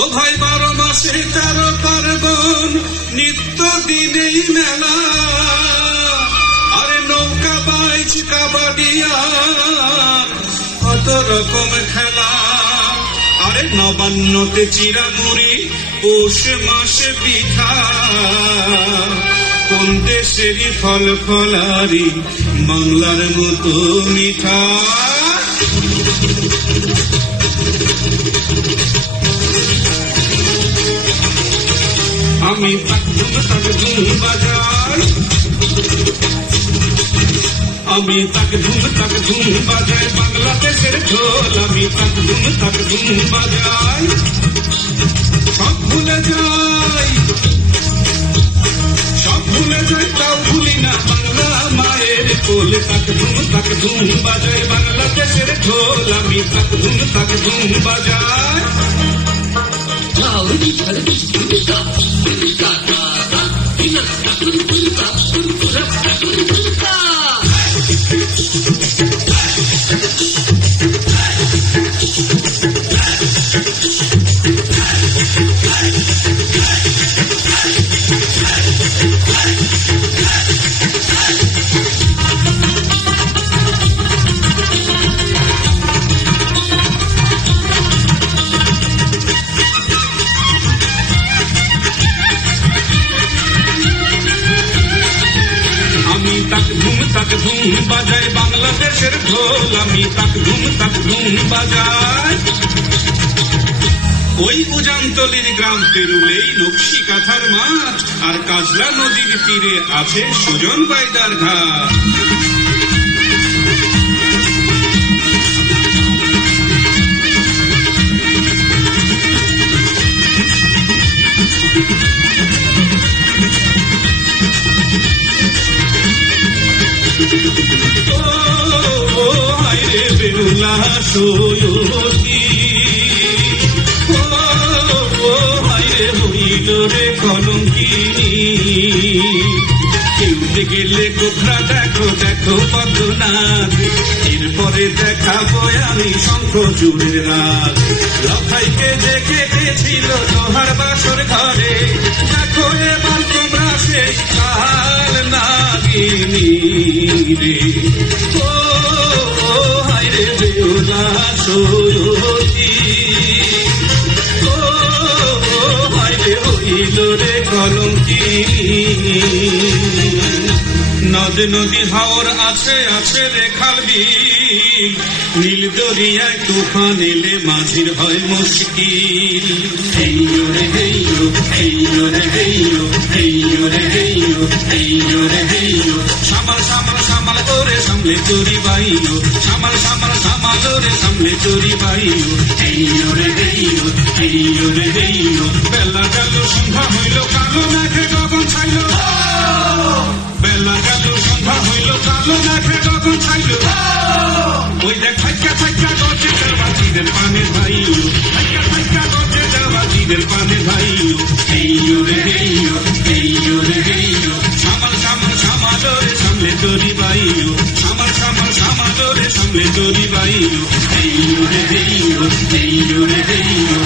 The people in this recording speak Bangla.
ও ভাই 12 মাসে 13 পার্বণ, নিত্য দিনেই মেলা। আরে নৌকা বাইচ কাবাডিয়া, কত রকম খেলা। আরে নবান্নতে চিরামুড়ি, পৌষ মাসে পিঠা। কোন দেশেরই ফল ফলারি বাংলার মতো মিঠা। আমি তাক ধুম বাজাই, আমি তাক ধুম বাজাই বাংলাদেশের ঢোল। আমি তাক ধুম বাজাই, সব ভুলে যাই, সব ভুলে যাই, তাও ভুলি না বাংলা মায়ের কোল। তাক ধুম বাজাই বাংলাদেশের ঢোল। আমি তাক ধুম বাজাই। তাক ধুম বাজাই বাংলাদেশের ঢোল। আমি তাক ধুম বাজাই। ওই উজানতলির গ্রাম পেরুলেই নকশি কাঁথার মাঠ, আর কাজলা নদীর তীরে আছে সুজন বাইদার ঘাট। বেহুলা সৈয়দী, ও হায়রে হইল রে কলঙ্কিনী। কেউতে গেলে কোথা দেখো দেখো পদ্মনাথ, এরপরে দেখাবো আমি শঙ্খচূড়ের রাত। লখাইকে যে কেটেছিল লোহার বাসর ঘরে, দেখো এবার তোমরা সেই কাল নাগিনী রে। বেহুলা সৈয়দী, ও হায়রে হইল রে কলঙ্কিনী। নদ নদী হাওর আছে আছে রে খাল বিল, নীল দরিয়ায় তুফান এলে মাঝির হয় মুশকিল। হেইয়ো রে হেইয়ো, হেইয়ো রে হেইয়ো, হেইয়ো রে হেইয়ো, হেইয়ো রে হেইয়ো। সামাল সামাল সামাল করে সামলে চুরি বাইও, সামাল সামাল সামাল করে সামলে চুরি বাইও। হেইয়ো রে হেইয়ো, হেইয়ো রে হেইয়ো। বেলা গেল সন্ধ্যা হইল, কালো মেঘে গগন ছাইল। বেলা গেল সন্ধ্যা হইল, কালো মেঘে গগন ছাইল। ওই দেখ থাইকা থাইকা গজে দেওয়াজিদের পানে ভাইও, থাইকা থাইকা গজে দেওয়াজিদের পানে ভাইও। হেইয়ো রে হেইয়ো, হেইয়ো রে হেইয়ো। সামাল সামাল সামাল রে সামলে চুরি বাইও, সামাল সামাল সামাল রে সামলে চুরি বাইও। হেইয়ো রে হেইয়ো, হেইয়ো রে হেইয়ো।